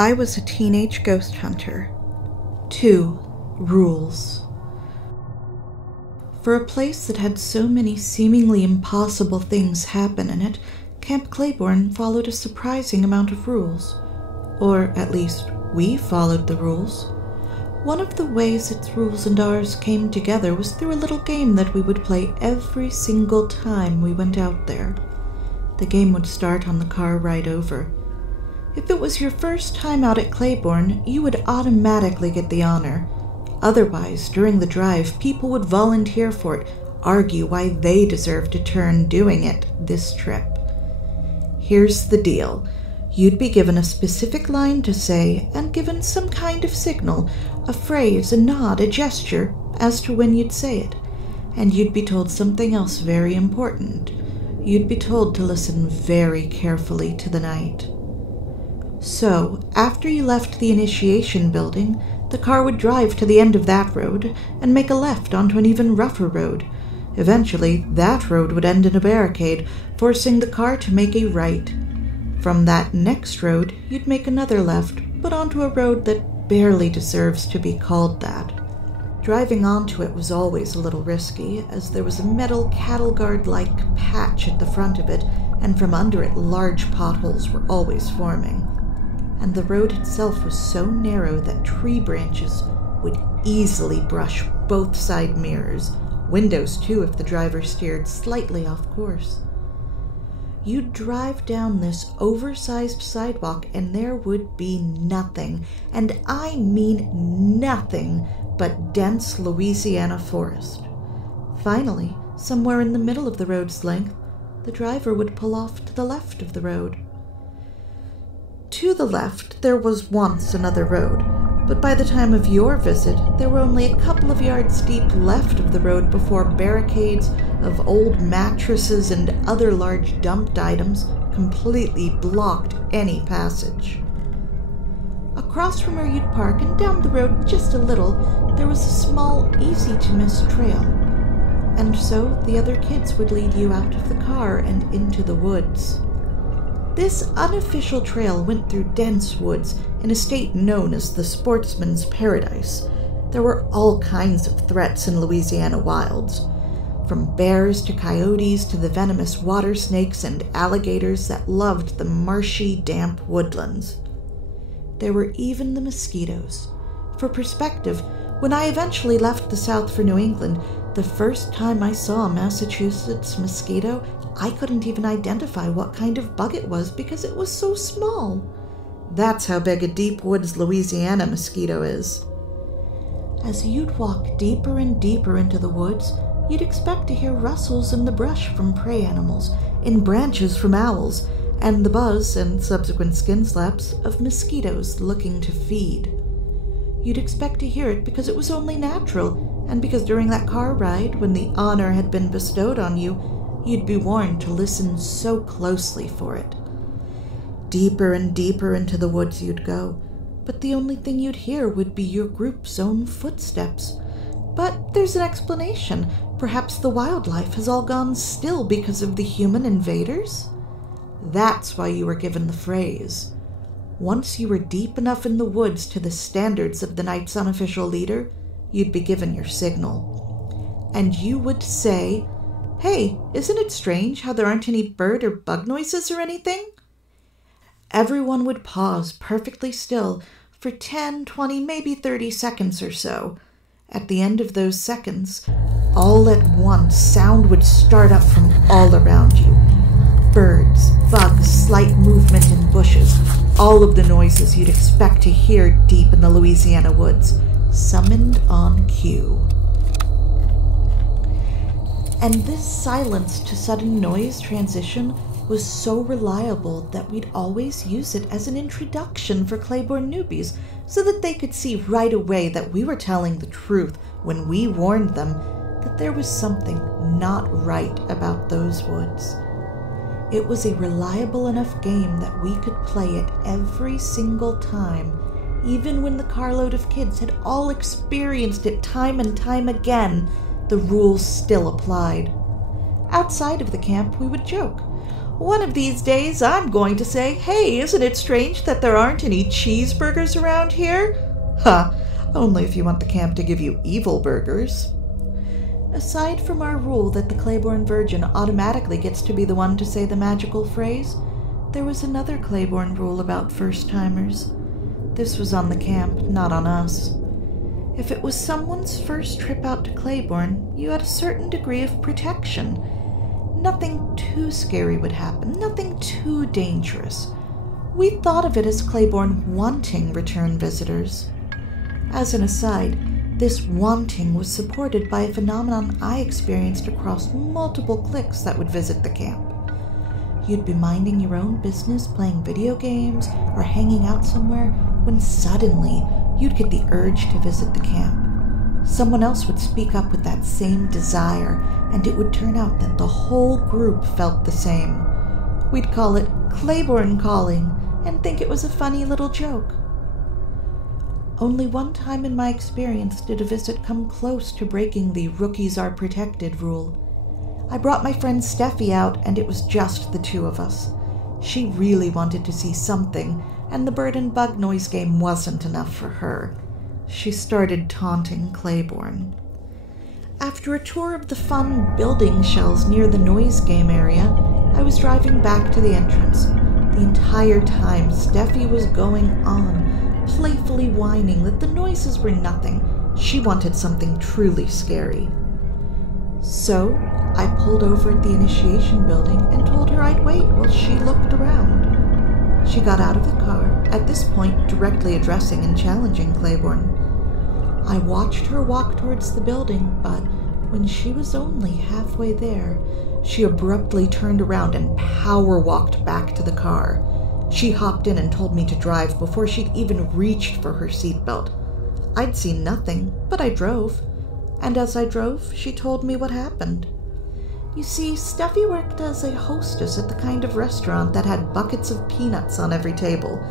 I was a teenage ghost hunter. 2 rules. For a place that had so many seemingly impossible things happen in it, Camp Claiborne followed a surprising amount of rules. Or at least, we followed the rules. One of the ways its rules and ours came together was through a little game that we would play every single time we went out there. The game would start on the car ride over. If it was your first time out at Claiborne, you would automatically get the honor. Otherwise, during the drive, people would volunteer for it, argue why they deserved a turn doing it this trip. Here's the deal. You'd be given a specific line to say and given some kind of signal, a phrase, a nod, a gesture, as to when you'd say it. And you'd be told something else very important. You'd be told to listen very carefully to the night. So, after you left the initiation building, the car would drive to the end of that road and make a left onto an even rougher road. Eventually, that road would end in a barricade, forcing the car to make a right. From that next road, you'd make another left, but onto a road that barely deserves to be called that. Driving onto it was always a little risky, as there was a metal cattle guard-like patch at the front of it, and from under it large potholes were always forming. And the road itself was so narrow that tree branches would easily brush both side mirrors, windows too if the driver steered slightly off course. You'd drive down this oversized sidewalk and there would be nothing, and I mean nothing, but dense Louisiana forest. Finally, somewhere in the middle of the road's length, the driver would pull off to the left of the road. To the left, there was once another road, but by the time of your visit, there were only a couple of yards deep left of the road before barricades of old mattresses and other large dumped items completely blocked any passage. Across from where you'd park and down the road just a little, there was a small, easy-to-miss trail. And so the other kids would lead you out of the car and into the woods. This unofficial trail went through dense woods in a state known as the sportsman's paradise. There were all kinds of threats in Louisiana wilds, from bears to coyotes to the venomous water snakes and alligators that loved the marshy, damp woodlands. There were even the mosquitoes. For perspective, when I eventually left the South for New England, the first time I saw a Massachusetts mosquito, I couldn't even identify what kind of bug it was because it was so small. That's how big a deep woods Louisiana mosquito is. As you'd walk deeper and deeper into the woods, you'd expect to hear rustles in the brush from prey animals, in branches from owls, and the buzz and subsequent skin slaps of mosquitoes looking to feed. You'd expect to hear it because it was only natural, and because during that car ride, when the honor had been bestowed on you, you'd be warned to listen so closely for it. Deeper and deeper into the woods you'd go, but the only thing you'd hear would be your group's own footsteps. But there's an explanation. Perhaps the wildlife has all gone still because of the human invaders? That's why you were given the phrase. Once you were deep enough in the woods to the standards of the night's unofficial leader, you'd be given your signal. And you would say, "Hey, isn't it strange how there aren't any bird or bug noises or anything?" Everyone would pause perfectly still for 10, 20, maybe 30 seconds or so. At the end of those seconds, all at once, sound would start up from all around you. Birds, bugs, slight movement in bushes, all of the noises you'd expect to hear deep in the Louisiana woods, summoned on cue. And this silence to sudden noise transition was so reliable that we'd always use it as an introduction for Claiborne newbies so that they could see right away that we were telling the truth when we warned them that there was something not right about those woods. It was a reliable enough game that we could play it every single time, even when the carload of kids had all experienced it time and time again. The rules still applied. Outside of the camp, we would joke. One of these days I'm going to say, "Hey, isn't it strange that there aren't any cheeseburgers around here?" Ha! Only if you want the camp to give you evil burgers. Aside from our rule that the Claiborne Virgin automatically gets to be the one to say the magical phrase, there was another Claiborne rule about first-timers. This was on the camp, not on us. If it was someone's first trip out to Claiborne, you had a certain degree of protection. Nothing too scary would happen, nothing too dangerous. We thought of it as Claiborne wanting return visitors. As an aside, this wanting was supported by a phenomenon I experienced across multiple cliques that would visit the camp. You'd be minding your own business, playing video games, or hanging out somewhere, when suddenly you'd get the urge to visit the camp. Someone else would speak up with that same desire, and it would turn out that the whole group felt the same. We'd call it Claiborne calling, and think it was a funny little joke. Only one time in my experience did a visit come close to breaking the rookies are protected rule. I brought my friend Steffi out, and it was just the two of us. She really wanted to see something, and the bird and bug noise game wasn't enough for her. She started taunting Claiborne. After a tour of the fun building shells near the noise game area, I was driving back to the entrance. The entire time, Steffi was going on, playfully whining that the noises were nothing. She wanted something truly scary. So, I pulled over at the initiation building and told her I'd wait while she looked around. She got out of the car, at this point directly addressing and challenging Claiborne. I watched her walk towards the building, but when she was only halfway there, she abruptly turned around and power-walked back to the car. She hopped in and told me to drive before she'd even reached for her seatbelt. I'd seen nothing, but I drove. And as I drove, she told me what happened. You see, Steffi worked as a hostess at the kind of restaurant that had buckets of peanuts on every table.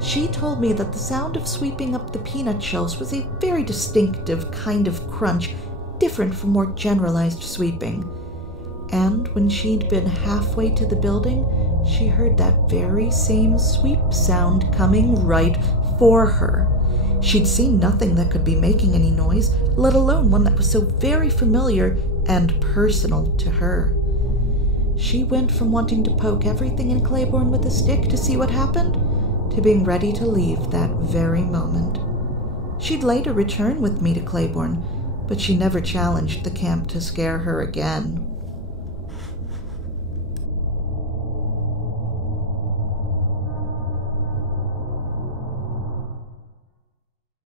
She told me that the sound of sweeping up the peanut shells was a very distinctive kind of crunch, different from more generalized sweeping. And when she'd been halfway to the building, she heard that very same sweep sound coming right for her. She'd seen nothing that could be making any noise, let alone one that was so very familiar and personal to her. She went from wanting to poke everything in Claiborne with a stick to see what happened, to being ready to leave that very moment. She'd later return with me to Claiborne, but she never challenged the camp to scare her again.